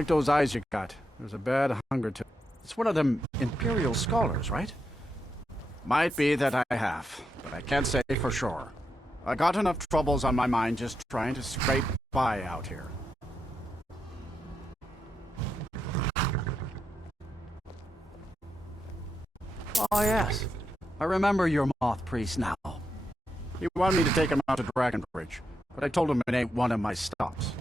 like those eyes you got. There's a bad hunger to... It's one of them Imperial scholars, right? Might be that I have, but I can't say for sure. I got enough troubles on my mind just trying to scrape by out here. Oh yes, I remember your moth priest now. He wanted me to take him out to Dragonbridge, but I told him it ain't one of my stops.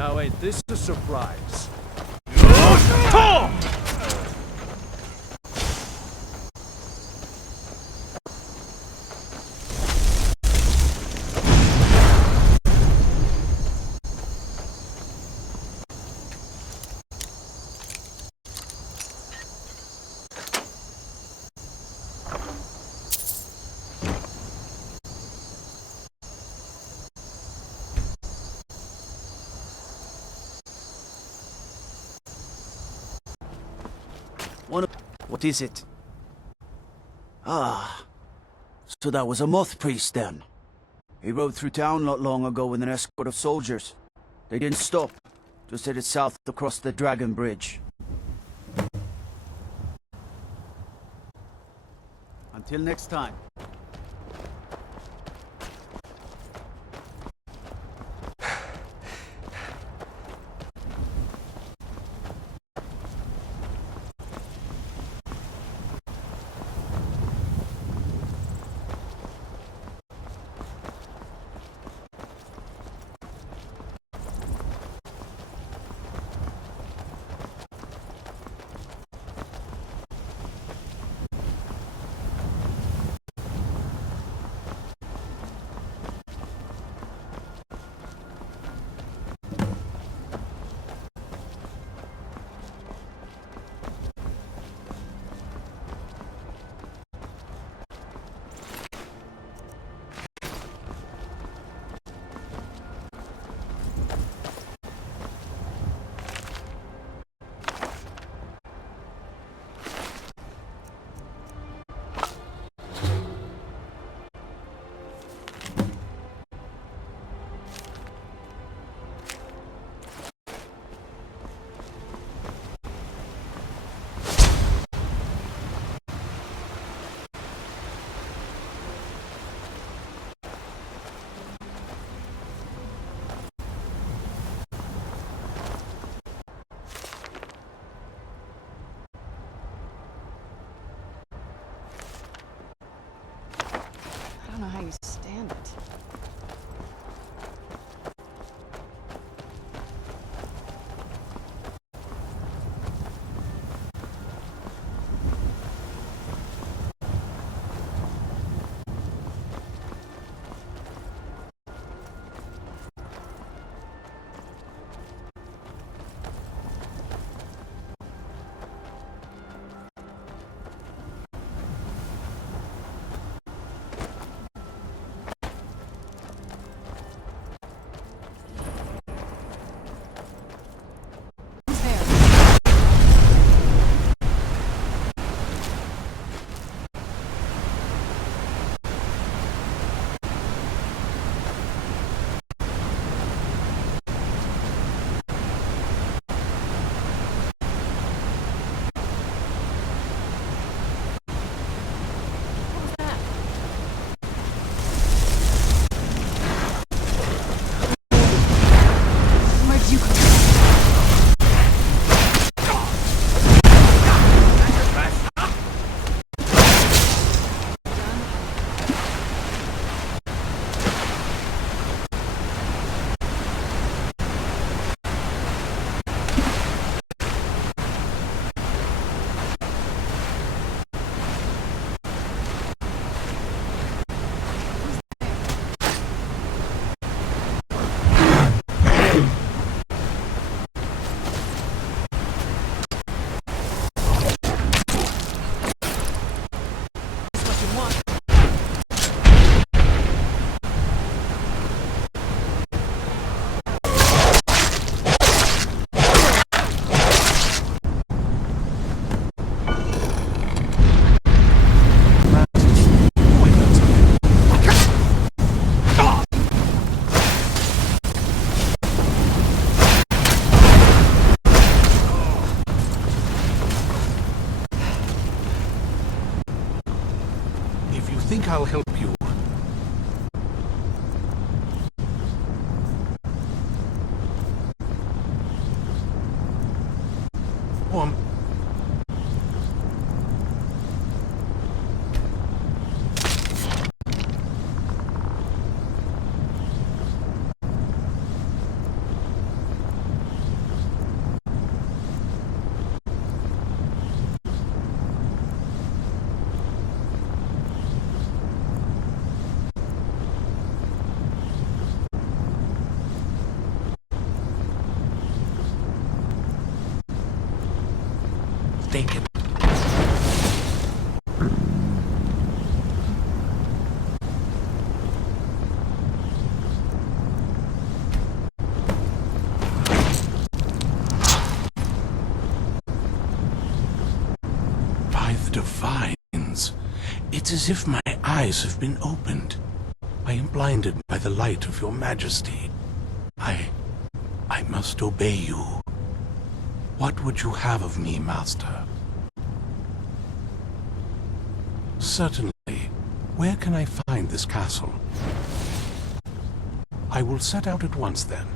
Now ain't this a surprise? What is it? Ah, so that was a moth priest then. He rode through town not long ago with an escort of soldiers. They didn't stop, just headed south across the Dragon Bridge. Until next time. I'll help you. Um, Take it. By the Divines, it's as if my eyes have been opened. I am blinded by the light of your majesty. I must obey you. What would you have of me, master? Certainly. Where can I find this castle? I will set out at once, then.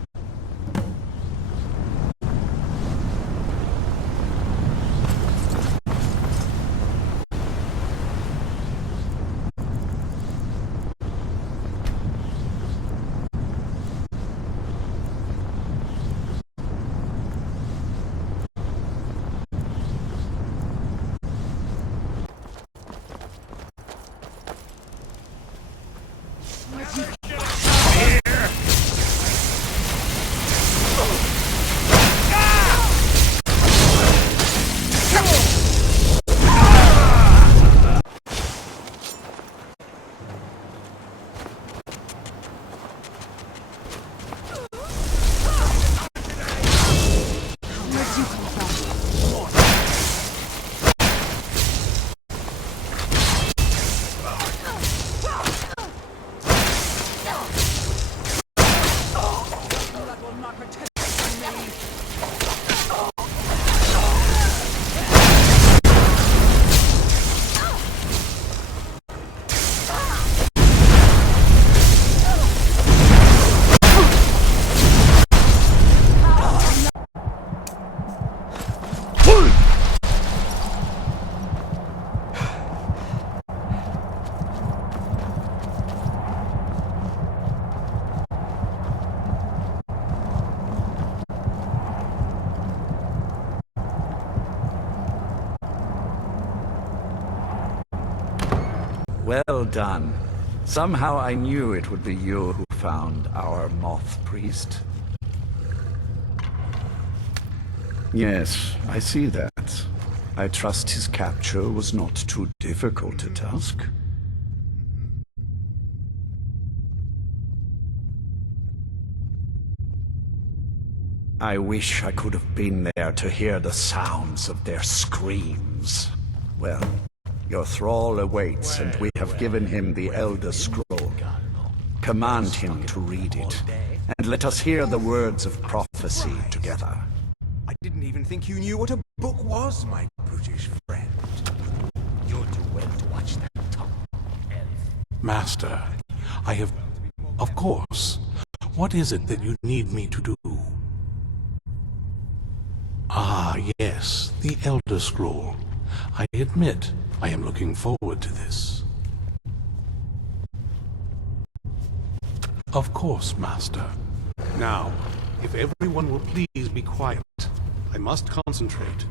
Well done. Somehow I knew it would be you who found our moth priest. Yes, I see that. I trust his capture was not too difficult a task. I wish I could have been there to hear the sounds of their screams. Well, your thrall awaits, and we have given him the Elder Scroll. Command him to read it, and let us hear the words of prophecy together. I didn't even think you knew what a book was, my brutish friend. You're too well to watch that tongue, elf. Master, I have... Of course. What is it that you need me to do? Ah, yes, the Elder Scroll. I admit, I am looking forward to this. Of course, Master. Now, if everyone will please be quiet, I must concentrate.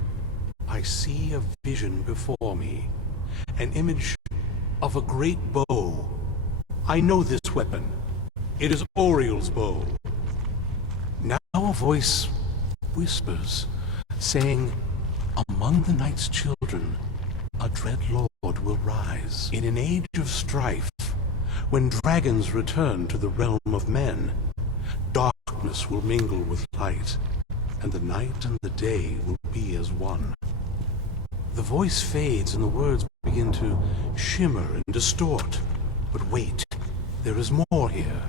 I see a vision before me, an image of a great bow. I know this weapon. It is Oriel's bow. Now a voice whispers, saying, among the night's children, a dread lord will rise. In an age of strife, when dragons return to the realm of men, darkness will mingle with light, and the night and the day will be as one. The voice fades and the words begin to shimmer and distort. But wait, there is more here.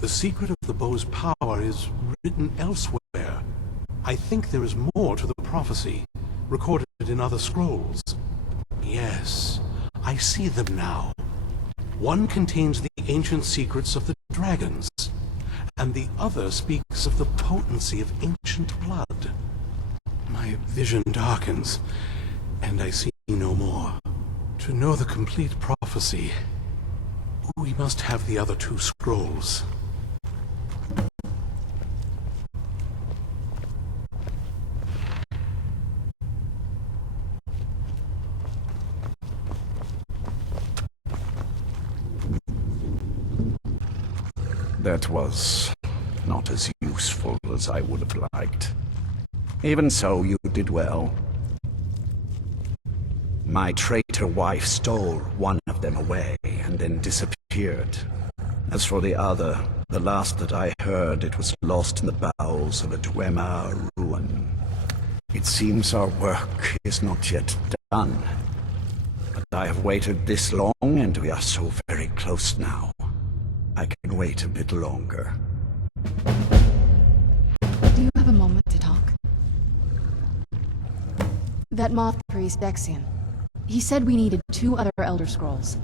The secret of the bow's power is written elsewhere. I think there is more to the prophecy, recorded in other scrolls. Yes, I see them now. One contains the ancient secrets of the dragons, and the other speaks of the potency of ancient blood. My vision darkens, and I see no more. To know the complete prophecy, we must have the other two scrolls. That was not as useful as I would have liked. Even so, you did well. My traitor wife stole one of them away and then disappeared. As for the other, the last that I heard, it was lost in the bowels of a Dwemer ruin. It seems our work is not yet done. But I have waited this long, and we are so very close now. I can wait a bit longer. Do you have a moment to talk? That moth priest, Dexian. He said we needed 2 other Elder Scrolls.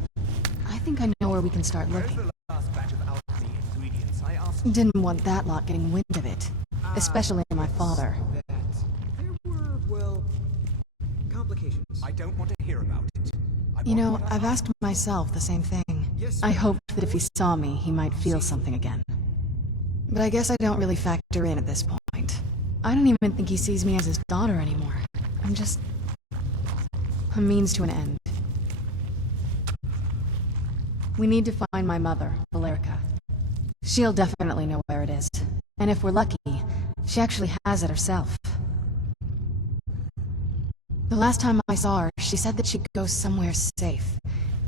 I think I know where we can start looking. Didn't want that lot getting wind of it. Especially my father. There were, well, complications. I don't want to hear about it. You know, I've asked myself the same thing. I hoped that if he saw me, he might feel something again. But I guess I don't really factor in at this point. I don't even think he sees me as his daughter anymore. I'm just a means to an end. We need to find my mother, Valerica. She'll definitely know where it is. And if we're lucky, she actually has it herself. The last time I saw her, she said that she'd go somewhere safe.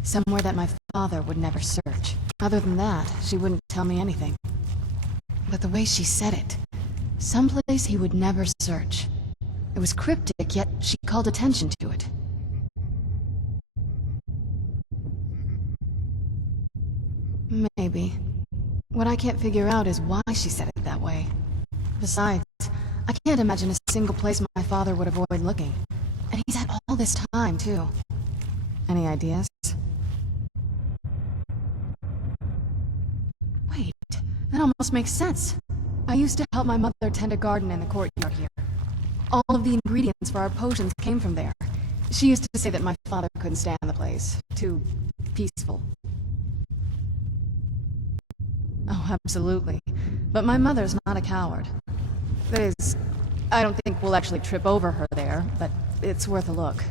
Somewhere that my father would never search. Other than that, she wouldn't tell me anything. But the way she said it, someplace he would never search. It was cryptic, yet she called attention to it. Maybe. What I can't figure out is why she said it that way. Besides, I can't imagine a single place my father would avoid looking. And he's had all this time, too. Any ideas? Wait, that almost makes sense. I used to help my mother tend a garden in the courtyard here. All of the ingredients for our potions came from there. She used to say that my father couldn't stand the place. Too peaceful. Oh, absolutely. But my mother's not a coward. That is, I don't think we'll actually trip over her there, but it's worth a look.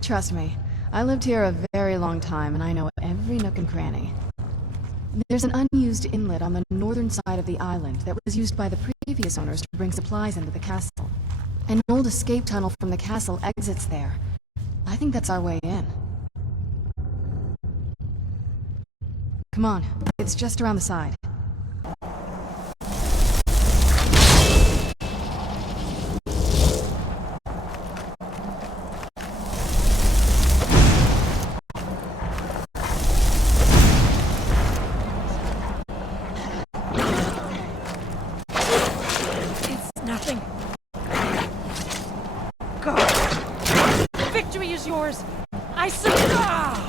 Trust me, I lived here a very long time, and I know every nook and cranny. There's an unused inlet on the northern side of the island that was used by the previous owners to bring supplies into the castle. An old escape tunnel from the castle exits there. I think that's our way in. Come on, it's just around the side. It's nothing. God. Victory is yours. I surrender.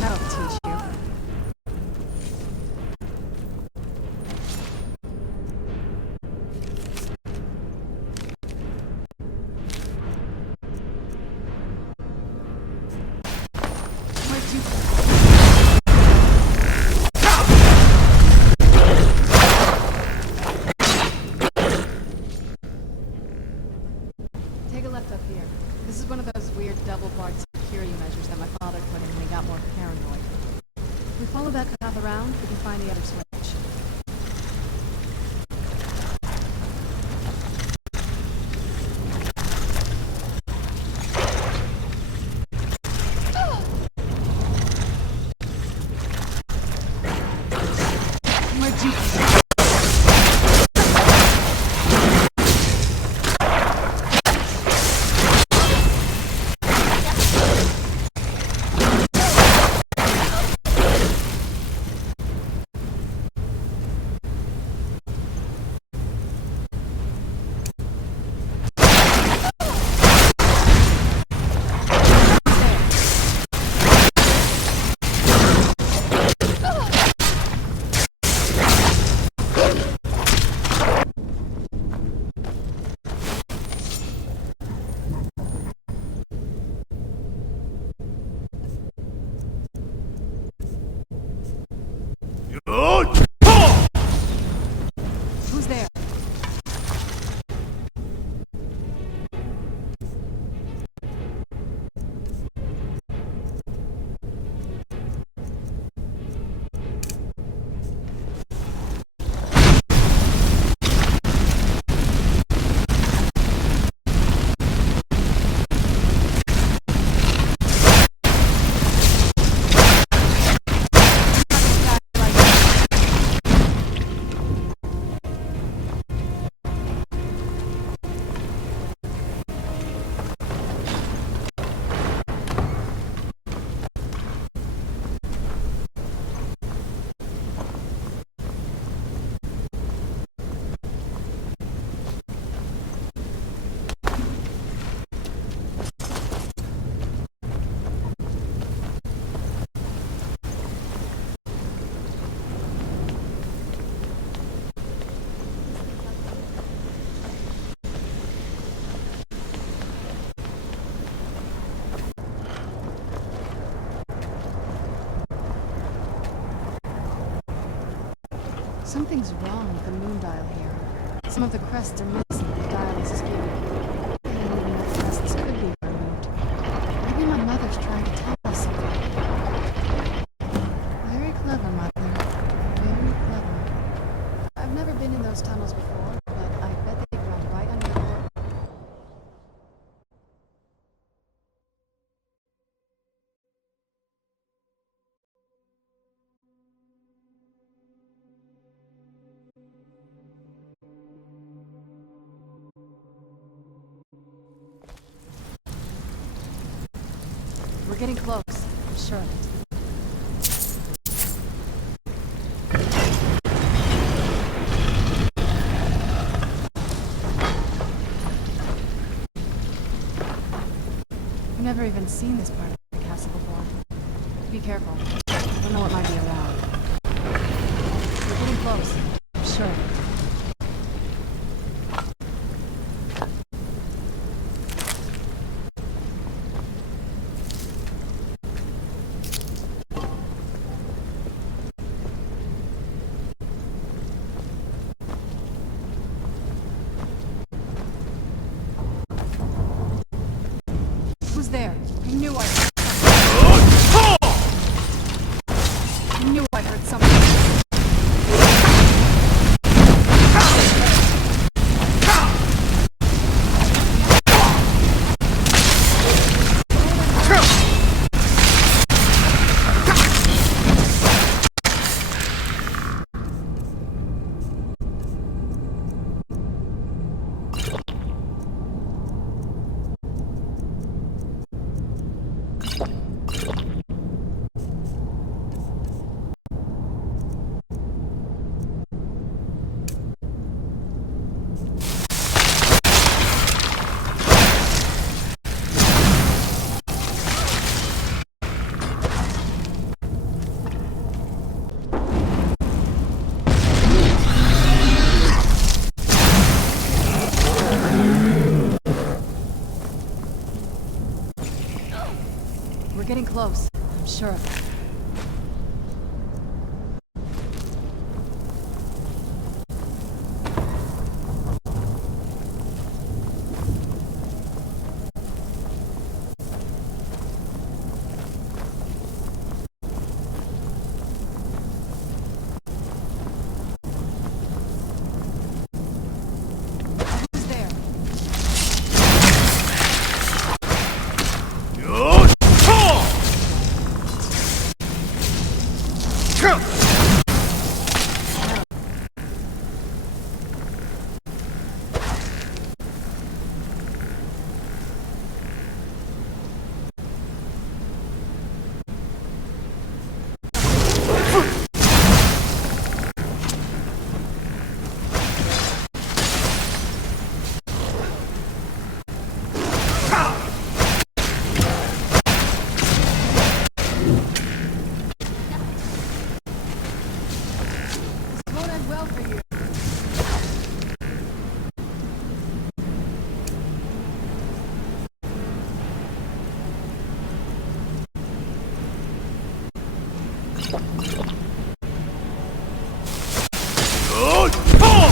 That'll teach you. Where'd you... Take a left up here. This is one of those weird double-barred security measures that my father put in when he got more paranoid. If we follow that path around, we can find the other switch. Where'd you... Who's there? Something's wrong with the moon dial here. Some of the crests are missing, the dial is skewed. I didn't even know the crests could be removed. Maybe my mother's trying to tell us something. Very clever, Mother. Very clever. I've never been in those tunnels before, but I bet they run right under the door. We're getting close, I'm sure of it. I've never even seen this part of the castle before. Be careful. I don't know what might be around. We're getting close, I'm sure of it. Who's there? I knew I heard something. We're getting close. I'm sure of it. Who's there? This won't end well for you. No, you don't.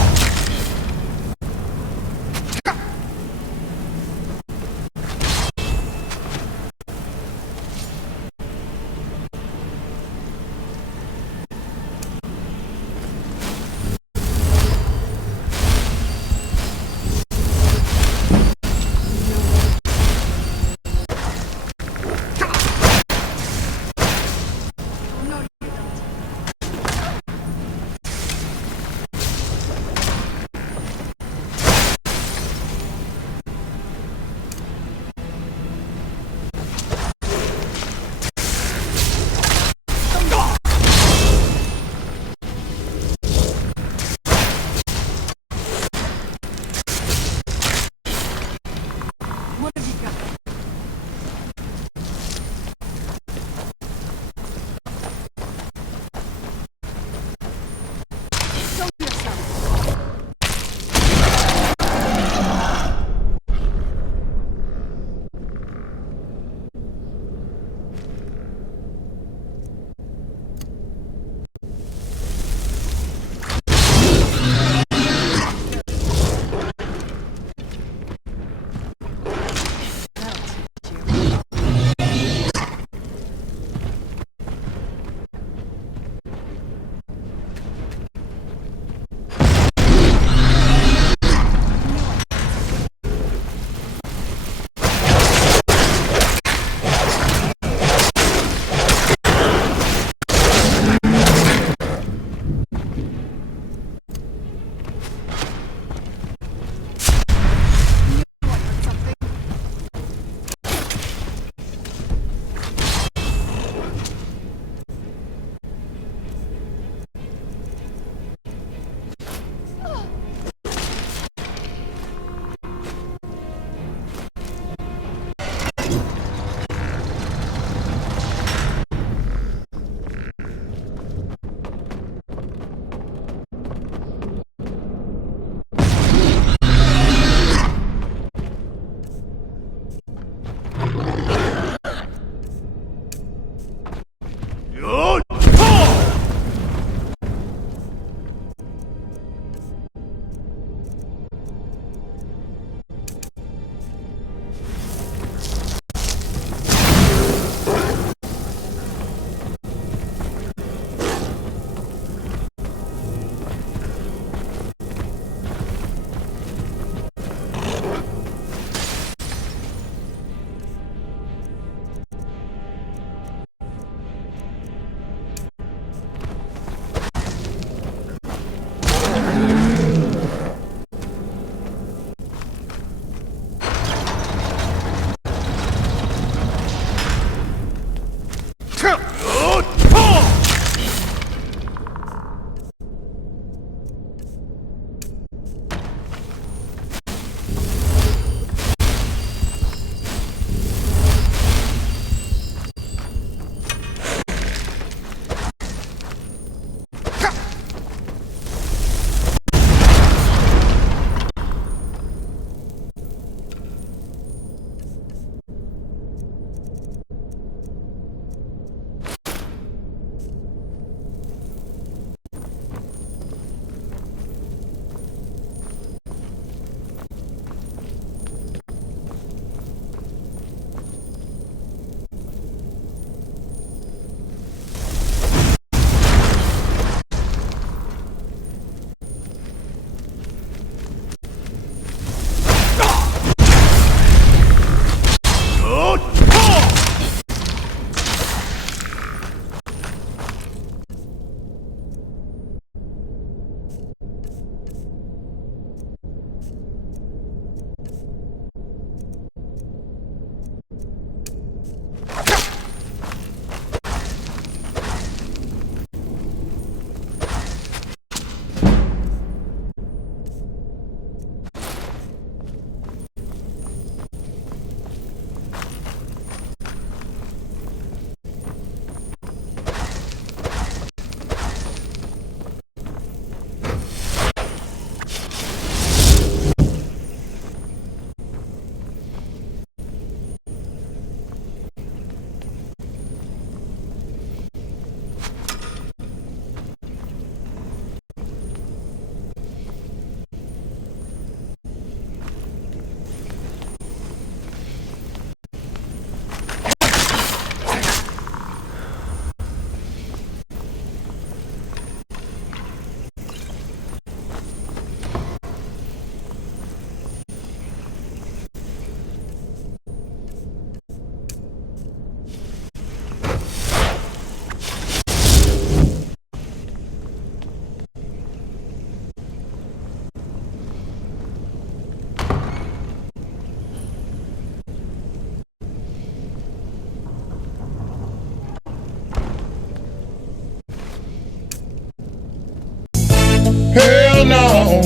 Hell no,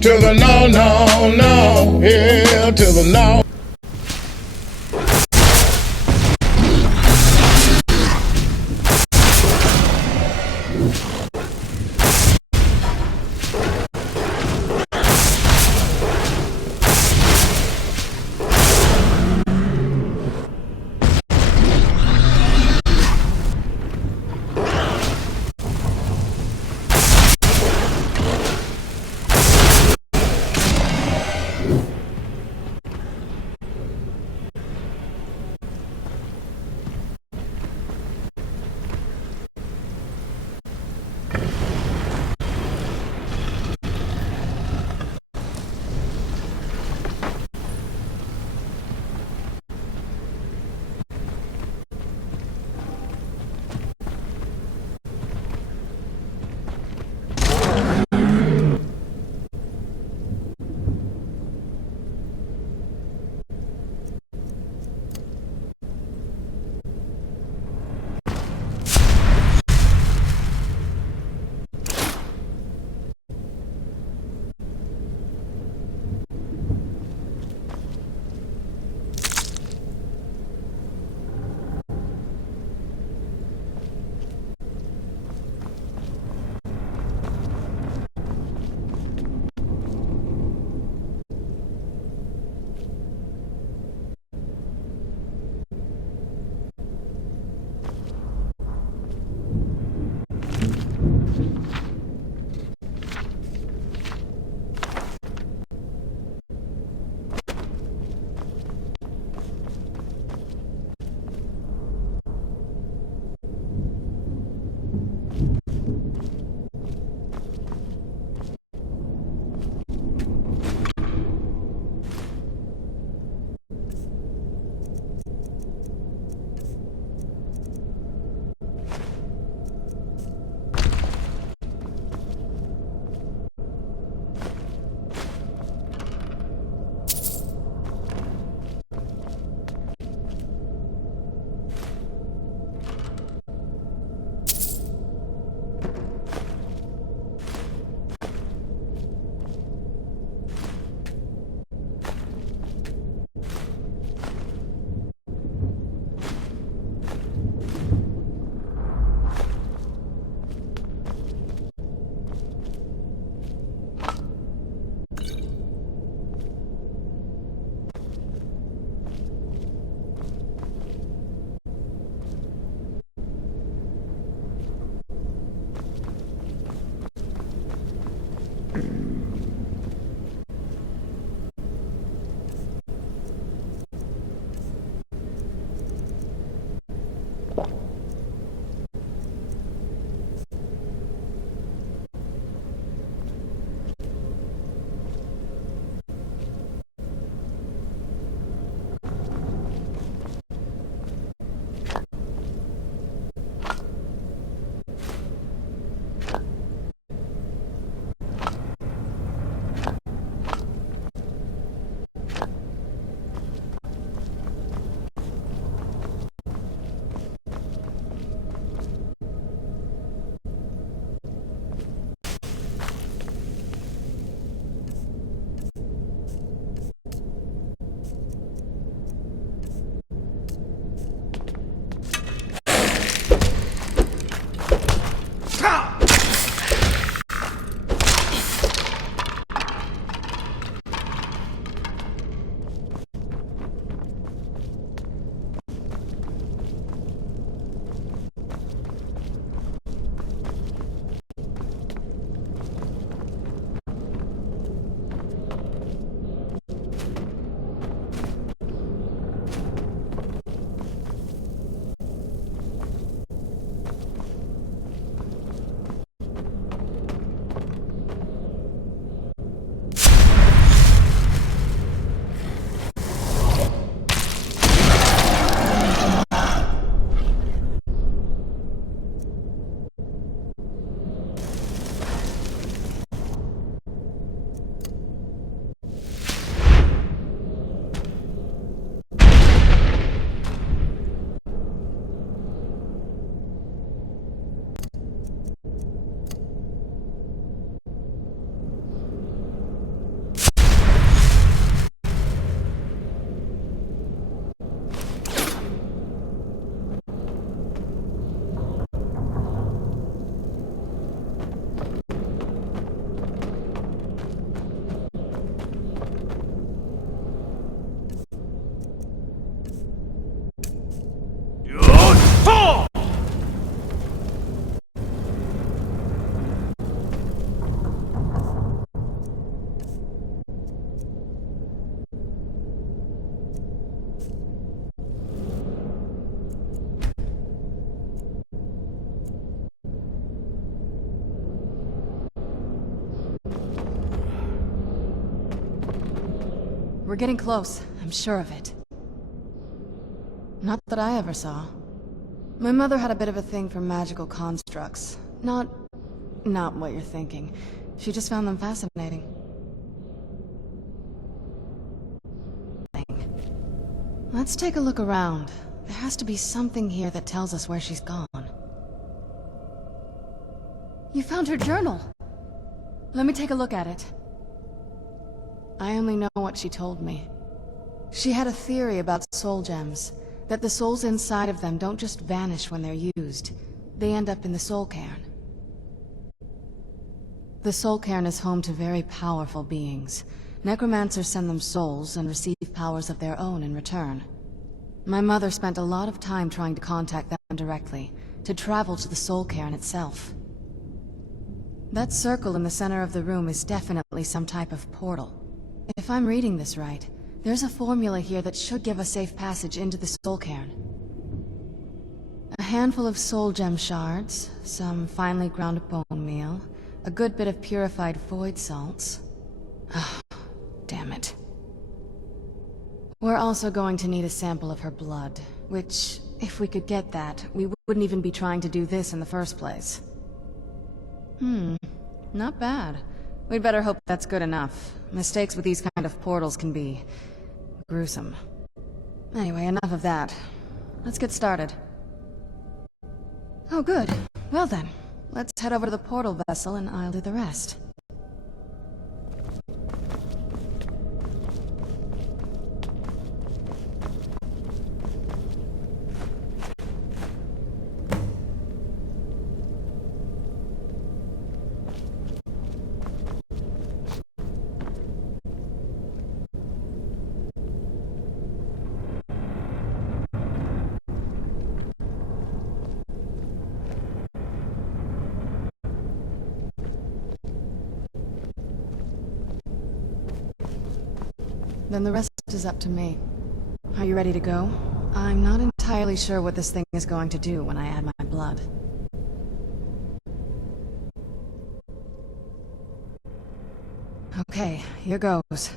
to the no, no, no. Hell to the no. We're getting close. I'm sure of it. Not that I ever saw. My mother had a bit of a thing for magical constructs. Not what you're thinking. She just found them fascinating. Let's take a look around. There has to be something here that tells us where she's gone. You found her journal! Let me take a look at it. I only know what she told me. She had a theory about soul gems, that the souls inside of them don't just vanish when they're used. They end up in the soul cairn. The soul cairn is home to very powerful beings. Necromancers send them souls and receive powers of their own in return. My mother spent a lot of time trying to contact them directly, to travel to the soul cairn itself. That circle in the center of the room is definitely some type of portal. If I'm reading this right, there's a formula here that should give a safe passage into the soul cairn. A handful of soul gem shards, some finely ground bone meal, a good bit of purified void salts. Ah, damn it. We're also going to need a sample of her blood, which, if we could get that, we wouldn't even be trying to do this in the first place. Not bad. We'd better hope that's good enough. Mistakes with these kind of portals can be gruesome. Anyway, enough of that. Let's get started. Oh, good. Well then, let's head over to the portal vessel and I'll do the rest. Then the rest is up to me. Are you ready to go? I'm not entirely sure what this thing is going to do when I add my blood. Okay, here goes.